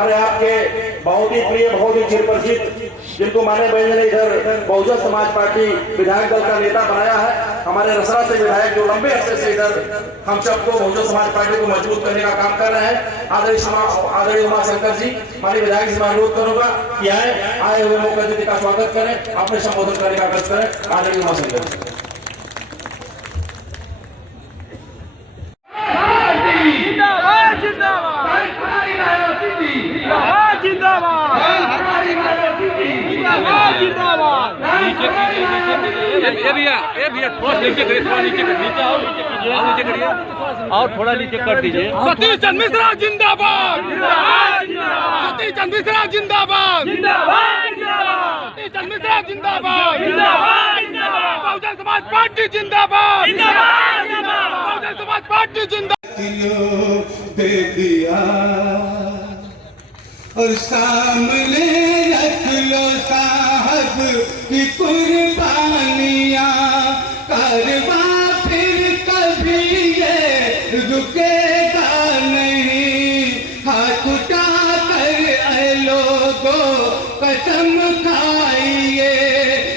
हमारे आपके बहुत ही प्रिय, बहुत ही चिरपरिचित, जिनको माने भाई ने इधर बहुजन समाज पार्टी विधायक दल का नेता बनाया है, हमारे रसरा से विधायक जो लंबे अरसे से इधर हम सबको बहुजन समाज पार्टी को मजबूत करने का काम कर रहे हैं, आदरणीय उमाशंकर जी, हमारे विधायक जी मैं अनुरोध करूंगा कि आए हुए मुख्य अतिथि का स्वागत करें, अपने संबोधन करने का अवसर करें। आदरणीय उमाशंकर जी। ये भैया थोड़ा नीचे करिए, थोड़ा नीचे करिए, नीचे आओ, नीचे करिए और थोड़ा नीचे कर दीजिए। सतीश चंद्र मिश्रा जिंदाबाद, सतीश चंद्र मिश्रा जिंदाबाद, सतीश चंद्र मिश्रा जिंदाबाद, बहुजन समाज पार्टी जिंदाबाद, बहुजन समाज पार्टी जिंदाबाद। दे दिया और सामने रख लो साहब की कुर्बानियां, कारवा फिर कभी ये रुकेगा नहीं। हाथ उठा कर ऐ लोगों कसम खाइए,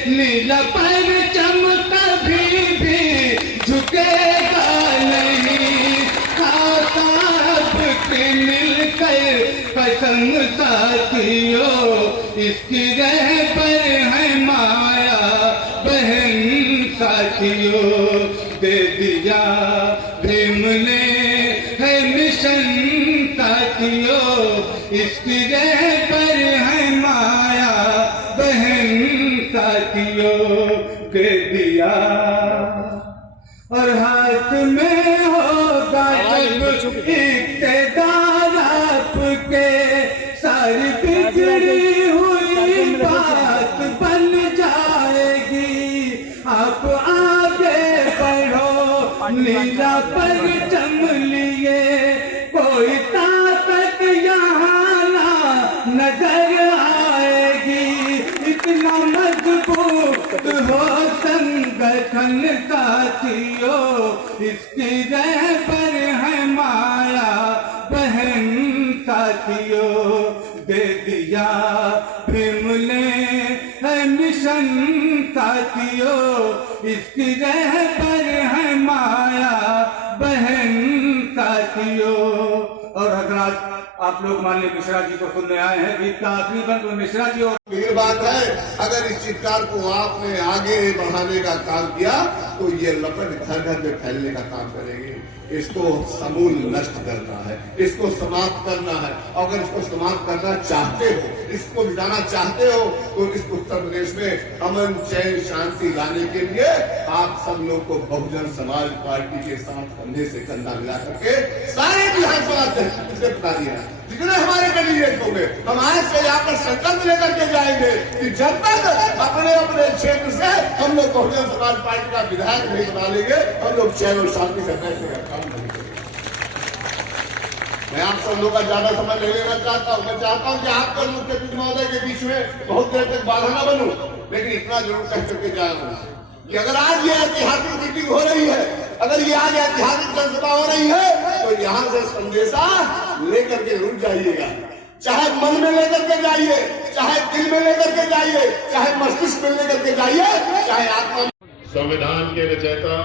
नीला परचम कभी भी झुकेगा नहीं। साहब के मिलकर कसम साथियों, इसकी रहबर है माया बहन साथियों। दे दिया भीम ने है मिशन साथियों, इसकी रहबर है माया बहन साथियों। दे दिया और हाथ में होगा जब इक़्तिदार आपके, सारी बिगड़ी हुई बात बन जाएगी। आप आगे बढ़ो नीला परचम लिए, कोई ताकत यहाँ ना नजर आएगी। इतना मजबूत हो संगठन साथियों, इसकी रहबर है माया बहन साथियों। दे दिया भीम ने है मिशन साथियों, इसकी रहबर है माया बहन साथियों। और हजरात, आप लोग माननीय मिश्रा जी को सुनने आए हैं, गीत का आखिरी बंद मिश्रा जी। फिर बात है, अगर इस चित्कार को आपने आगे बढ़ाने का काम किया तो ये लपट घर घर में फैलने का काम करेंगे। इसको समूल नष्ट करना है, इसको समाप्त करना है। अगर इसको समाप्त करना चाहते हो, इसको मिटाना चाहते हो, तो इस उत्तर प्रदेश में अमन चैन शांति लाने के लिए आप सब लोग को बहुजन समाज पार्टी के साथ कंधे से कंधा मिला करके सारे विधानसभा से बता दिया, जितने हमारे कैंडिडेट होंगे हम आज से यहाँ पर संकल्प लेकर के जाएंगे कि जब तक अपने अपने क्षेत्र से हम लोग बहुजन समाज पार्टी का विधायक नहीं बना लेंगे, हम लोग चैन और शांति से बैठने का काम नहीं करेंगे। मैं आप सब लोग का ज्यादा समय नहीं लेना चाहता हूँ। मैं चाहता हूँ कि आपका मुख्य अतिथि महोदय के बीच में बहुत देर तक बाधा न बनूं, लेकिन इतना जरूर कह करके जाऊँ कि अगर आज ये ऐतिहासिक मीटिंग हो रही है, अगर ये आज ऐतिहासिक जनसभा हो रही है, तो यहाँ से संदेशा लेकर के रुक जाइएगा। चाहे मन में लेकर के जाइए, चाहे दिल में लेकर के जाइए, चाहे मस्तिष्क में लेकर के जाइए, चाहे आत्मा। संविधान के रचयिता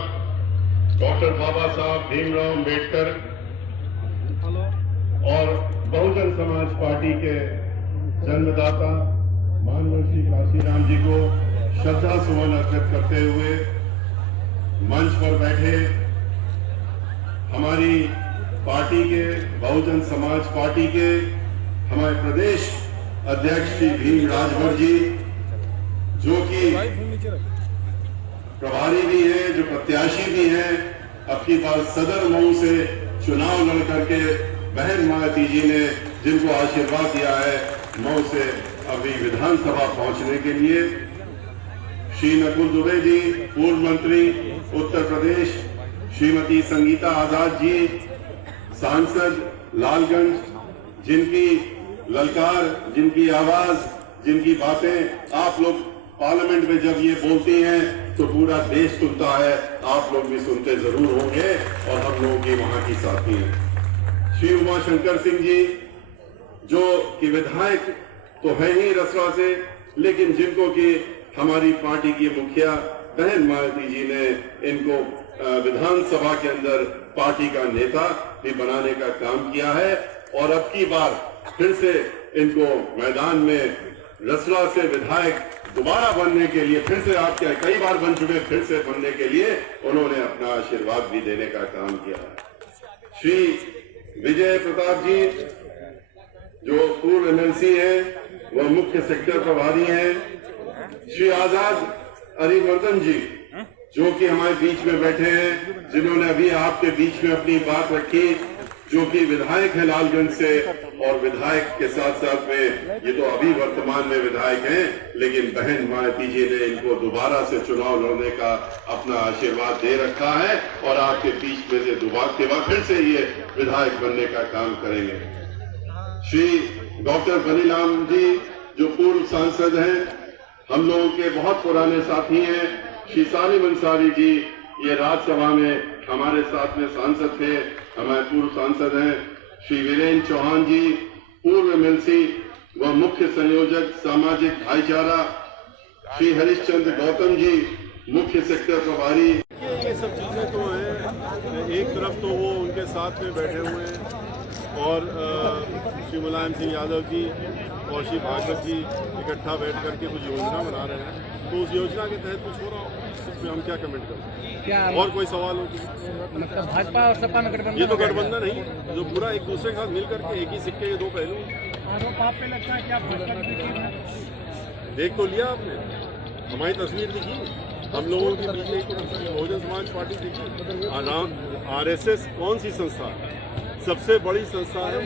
डॉक्टर बाबा साहब भीमराव अम्बेडकर और बहुजन समाज पार्टी के जन्मदाता मानमहर्षि काशीराम जी को श्रद्धा सुमन अर्पित करते हुए मंच पर बैठे हमारी पार्टी के, बहुजन समाज पार्टी के हमारे प्रदेश अध्यक्ष श्री भीम राजभर जी, जो कि प्रभारी भी हैं, जो प्रत्याशी भी हैं, अब की बार सदर मऊ से चुनाव लड़ करके बहन मायावती जी ने जिनको आशीर्वाद दिया है मऊ से अभी विधानसभा पहुंचने के लिए, श्री नकुल दुबे जी पूर्व मंत्री उत्तर प्रदेश, श्रीमती संगीता आजाद जी सांसद लालगंज, जिनकी ललकार, जिनकी आवाज, जिनकी बातें आप लोग पार्लियामेंट में जब ये बोलती हैं तो पूरा देश सुनता है, आप लोग भी सुनते जरूर होंगे और हम लोगों की वहां की साथी हैं। श्री उमाशंकर सिंह जी, जो कि विधायक तो है ही रसवा से, लेकिन जिनको कि हमारी पार्टी की मुखिया बहन मायावती जी ने इनको विधानसभा के अंदर पार्टी का नेता भी बनाने का काम किया है। और अब की बार फिर से इनको मैदान में रसला से विधायक दोबारा बनने के लिए, फिर से आप क्या कई बार बन चुके, फिर से बनने के लिए उन्होंने अपना आशीर्वाद भी देने का काम किया है। श्री विजय प्रताप जी जो पूर्व एमएलसी हैं, वह मुख्य सेक्टर प्रभारी हैं। श्री आजाद अरिमर्दन जी जो कि हमारे बीच में बैठे हैं, जिन्होंने अभी आपके बीच में अपनी बात रखी, जो कि विधायक है लालगंज से, और विधायक के साथ साथ में ये तो अभी वर्तमान में विधायक हैं, लेकिन बहन मायावती जी ने इनको दोबारा से चुनाव लड़ने का अपना आशीर्वाद दे रखा है और आपके बीच में से दोबारा फिर से ये विधायक बनने का काम करेंगे। श्री डॉक्टर बनीराम जी जो पूर्व सांसद हैं, हम लोगों के बहुत पुराने साथी हैं। श्री सालिम अंसारी जी ये राज्यसभा में हमारे साथ में सांसद थे, हमारे पूर्व सांसद हैं। श्री वीरेंद्र चौहान जी पूर्व एमएलसी व मुख्य संयोजक सामाजिक भाईचारा। श्री हरिश्चंद्र गौतम जी मुख्य सेक्टर प्रभारी। ये सब चीज़ें तो हैं, एक तरफ तो वो उनके साथ में बैठे हुए हैं और श्री मुलायम सिंह यादव जी और श्री भागवत जी इकट्ठा बैठ करके कुछ योजना बना रहे हैं, तो उस योजना के तहत कुछ हो रहा हो, इसमें हम क्या कमेंट कर सकते हैं? और कोई सवाल हो? मतलब भाजपा और सपा में गठबंधन? ये तो गठबंधन नहीं, जो पूरा एक दूसरे के साथ मिल करके एक ही सिक्के के दो पहलू। आरोप आप पे लगता है कि आप भाजपा की टीम है? देख तो लिया आपने, हमारी तस्वीर दिखी, हम लोगों के बीच में बहुजन समाज पार्टी दिखी। आरएसएस कौन सी संस्था है? सबसे बड़ी संस्था है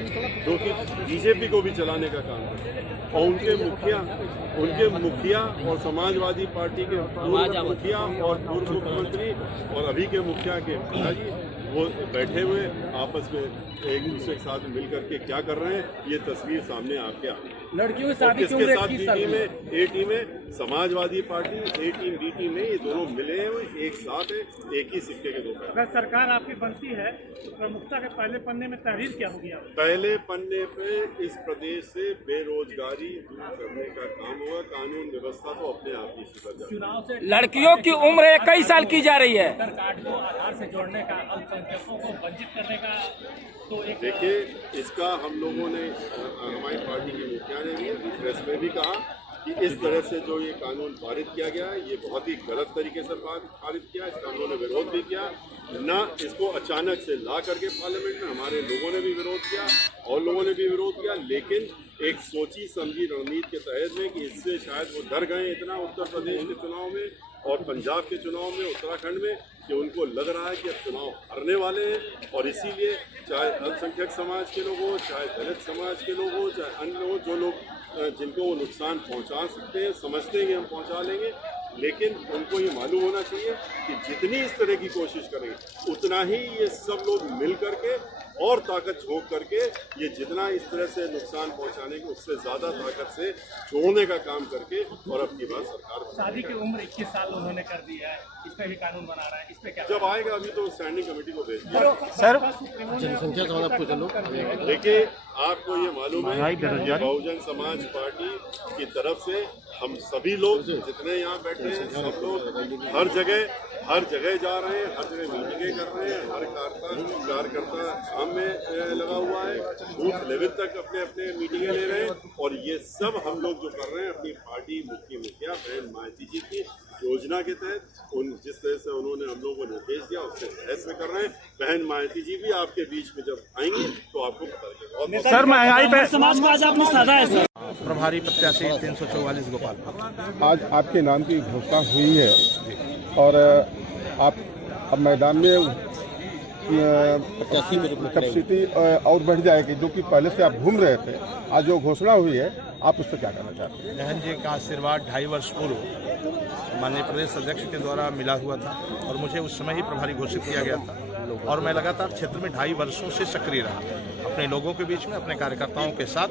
जो कि बीजेपी को भी चलाने का काम करती है, और उनके मुखिया और समाजवादी पार्टी के पूर्व मुखिया और पूर्व मुख्यमंत्री और अभी के मुखिया के पिताजी वो बैठे हुए आपस में एक दूसरे के साथ मिल करके क्या कर रहे हैं, ये तस्वीर सामने आपके आ रही है। लड़कियों की शादी किसके साथ? ए टीम में समाजवादी पार्टी, ए टीम बी टीम में, ये दोनों मिले हुए एक साथ है, एक ही सिक्के के दो पहलू। अगर सरकार आपकी बनती है तो प्रमुखता के पहले पन्ने में तहरीर क्या होगी? पहले पन्ने पे इस प्रदेश से बेरोजगारी दूर करने का काम होगा। कानून व्यवस्था तो अपने आप ही सुधर जाएगी। चुनाव से लड़कियों की उम्र 21 साल की जा रही है। कार्ड को आधार से जोड़ने का, अल्पसंख्यकों को वंचित करने का, तो एक देखिए इसका हम लोगों ने, हमारी पार्टी के मुखिया ने भी प्रेस में भी कहा कि इस तरह से जो ये कानून पारित किया गया है, ये बहुत ही गलत तरीके से पारित किया। इसका उन्होंने विरोध भी किया, ना इसको अचानक से ला करके पार्लियामेंट में हमारे लोगों ने भी विरोध किया और लोगों ने भी विरोध किया, लेकिन एक सोची समझी रणनीति के तहत में कि इससे शायद वो डर गए इतना उत्तर प्रदेश के चुनाव में और पंजाब के चुनाव में, उत्तराखंड में, कि उनको लग रहा है कि अब चुनाव हारने वाले हैं, और इसीलिए चाहे अल्पसंख्यक समाज के लोग हो, चाहे दलित समाज के लोग हो, चाहे अन्य लोग, जो लोग जिनको वो नुकसान पहुंचा सकते हैं, समझते हैं कि हम पहुंचा लेंगे, लेकिन उनको ये मालूम होना चाहिए कि जितनी इस तरह की कोशिश करेंगे उतना ही ये सब लोग मिल करके और ताकत झोंक करके ये जितना इस तरह से नुकसान पहुंचाने की उससे ज्यादा ताकत से जोड़ने का काम करके, और अब की बात सरकार शादी की उम्र 21 साल उन्होंने कर दी है, इस पे भी कानून बना रहा है, इस पे क्या? जब आएगा अभी तो स्टैंडिंग कमेटी को भेज दिया। सर देखिए आपको ये मालूम है कि बहुजन समाज पार्टी की तरफ से हम सभी लोग जितने यहाँ बैठे हैं, सब लोग हर जगह जा रहे हैं, हर जगह मीटिंगें कर रहे हैं, हर कार्यकर्ता काम में लगा हुआ है, बूथ लेवल तक अपने अपने मीटिंगें ले रहे हैं, और ये सब हम लोग जो कर रहे हैं अपनी पार्टी मुखिया बहन मायावती जी की योजना के तहत, उन जिस तरह से उन्होंने हम लोगों को निर्देश दिया उसके तहत में कर रहे हैं। बहन मायावती जी भी आपके बीच में जब आएंगी तो आपको बता देंगे। सर महंगाई पे समाज का आज आपने साधा है सर। प्रभारी प्रत्याशी 344 गोपाल। आज आपके नाम की घोषणा हुई है और आप अब मैदान में कैपेसिटी और बढ़ जाएगी, जो कि पहले से आप घूम रहे थे। आज जो घोषणा हुई है आप उस पर क्या कहना चाहते हैं? बहन जी का आशीर्वाद 2.5 वर्ष पूर्व माननीय प्रदेश अध्यक्ष के द्वारा मिला हुआ था और मुझे उस समय ही प्रभारी घोषित किया गया था, और मैं लगातार क्षेत्र में 2.5 वर्षों से सक्रिय रहा, अपने लोगों के बीच में, अपने कार्यकर्ताओं के साथ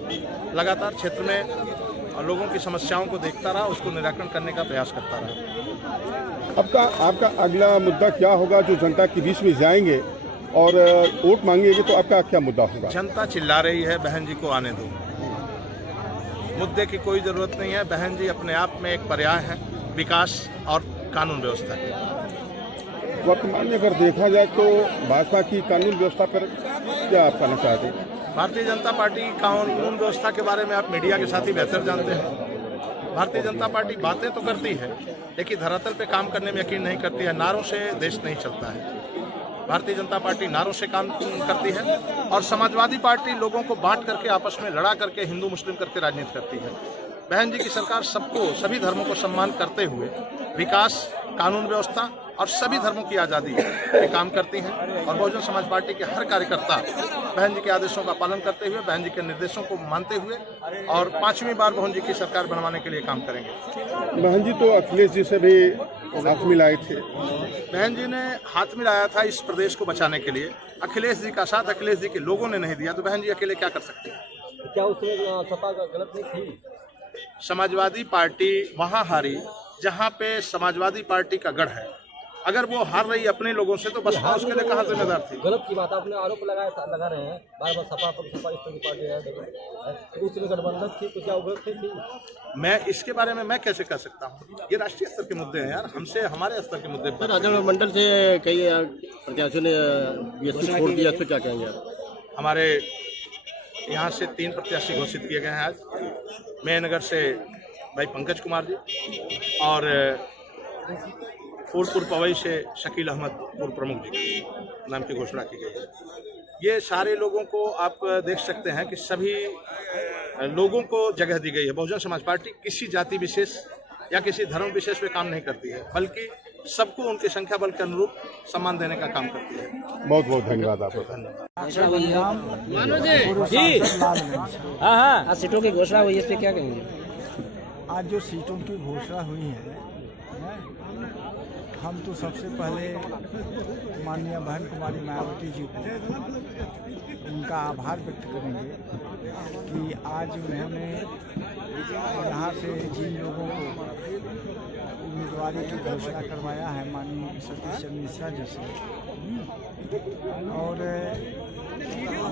लगातार क्षेत्र में लोगों की समस्याओं को देखता रहा, उसको निराकरण करने का प्रयास करता रहा। आपका अगला मुद्दा क्या होगा जो जनता के बीच में जाएंगे और वोट मांगेंगे, तो आपका क्या मुद्दा होगा? जनता चिल्ला रही है बहन जी को आने दो, मुद्दे की कोई ज़रूरत नहीं है। बहन जी अपने आप में एक पर्याय है विकास और कानून व्यवस्था की। वर्तमान में अगर देखा जाए तो भाजपा की कानून व्यवस्था पर क्या आप कहना चाहते हैं? भारतीय जनता पार्टी कानून व्यवस्था के बारे में आप मीडिया के साथ ही बेहतर जानते हैं। भारतीय जनता पार्टी बातें तो करती है लेकिन धरातल पे काम करने में यकीन नहीं करती है। नारों से देश नहीं चलता है। भारतीय जनता पार्टी नारों से काम करती है और समाजवादी पार्टी लोगों को बांट करके आपस में लड़ा करके हिंदू मुस्लिम करके राजनीति करती है। बहन जी की सरकार सबको, सभी धर्मों को सम्मान करते हुए विकास, कानून व्यवस्था और सभी धर्मों की आज़ादी पे काम करती हैं और बहुजन समाज पार्टी के हर कार्यकर्ता बहन जी के आदेशों का पालन करते हुए, बहन जी के निर्देशों को मानते हुए और 5वीं बार बहन जी की सरकार बनवाने के लिए काम करेंगे। बहन जी तो अखिलेश जी से भी हाथ मिलाए थे। बहन जी ने हाथ मिलाया था इस प्रदेश को बचाने के लिए। अखिलेश जी का साथ अखिलेश जी के लोगों ने नहीं दिया तो बहन जी अकेले क्या कर सकते हैं? क्या उसमें सपा गलत नहीं थी? समाजवादी पार्टी वहाँ हारी जहाँ पे समाजवादी पार्टी का गढ़ है। अगर वो हार रही अपने लोगों से तो बसपा उसके लिए कहाँ जिम्मेदार थी? गलत की बात आपने आरोप लगा रहे हैं बार बार सपा पर, सपा इस तरह की पार्टी है, उसमें गठबंधन थी तो क्या वो थी? मैं इसके बारे में मैं कैसे कह सकता हूँ? ये राष्ट्रीय स्तर के मुद्दे हैं यार, हमसे हमारे स्तर के मुद्दे पर। राजन मंडल से कई प्रत्याशियों ने बीएसपी छोड़ दिया तो क्या कहेंगे आप? हमारे यहाँ से 3 प्रत्याशी घोषित किए गए हैं आज। मेहनगर से भाई पंकज कुमार जी और फूलपुर पवई से शकील अहमद पूर्व प्रमुख जी नाम की घोषणा की गई है। ये सारे लोगों को आप देख सकते हैं कि सभी लोगों को जगह दी गई है। बहुजन समाज पार्टी किसी जाति विशेष या किसी धर्म विशेष पे काम नहीं करती है, बल्कि सबको उनकी संख्या बल के अनुरूप सम्मान देने का काम करती है। बहुत बहुत धन्यवाद आपको। हाँ, सीटों की घोषणा हुई, इस पे क्या कहेंगे? आज जो सीटों की घोषणा हुई है, हम तो सबसे पहले माननीय बहन कुमारी मायावती जी को उनका आभार व्यक्त करेंगे कि आज उन्होंने यहाँ से जिन लोगों को उम्मीदवारी की घोषणा करवाया है, माननीय सतीश चंद्र मिश्रा जी से, और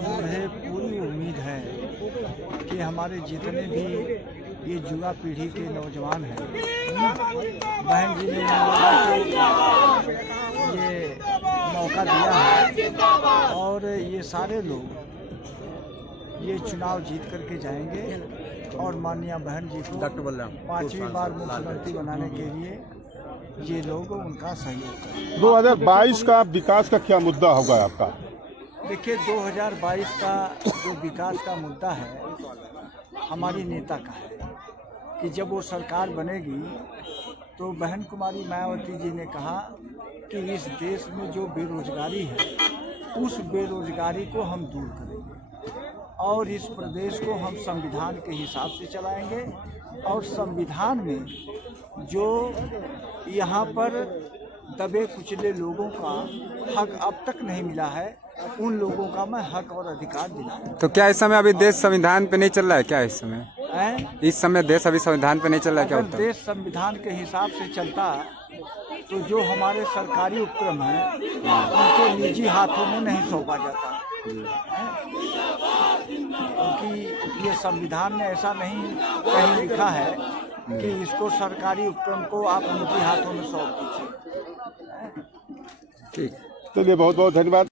मुझे पूरी उम्मीद है कि हमारे जितने भी ये युवा पीढ़ी के नौजवान हैं, बहन जी ने ये मौका दिया है और ये सारे लोग ये चुनाव जीत करके जाएंगे और माननीय बहन जी को 5वीं बार मुख्यमंत्री बनाने के लिए ये लोग उनका सहयोग करेंगे। 2022 का विकास का क्या मुद्दा होगा आपका? देखिए, 2022 का जो विकास का मुद्दा है हमारी नेता का है कि जब वो सरकार बनेगी तो बहन कुमारी मायावती जी ने कहा कि इस देश में जो बेरोजगारी है उस बेरोजगारी को हम दूर करेंगे और इस प्रदेश को हम संविधान के हिसाब से चलाएंगे और संविधान में जो यहाँ पर दबे कुचले लोगों का हक अब तक नहीं मिला है, उन लोगों का मैं हक और अधिकार दिलाऊंगा। तो क्या इस समय अभी देश संविधान पे नहीं चल रहा है? क्या इस समय इस समय देश अभी संविधान पे नहीं चल रहा है? क्या अगर देश संविधान के हिसाब से चलता तो जो हमारे सरकारी उपक्रम है उनके निजी हाथों में नहीं सौंपा जाता, क्योंकि ये संविधान में ऐसा नहीं कहीं लिखा है कि इसको सरकारी उपक्रम को आप निजी हाथों में सौंप दीजिए। ठीक, चलिए बहुत बहुत धन्यवाद।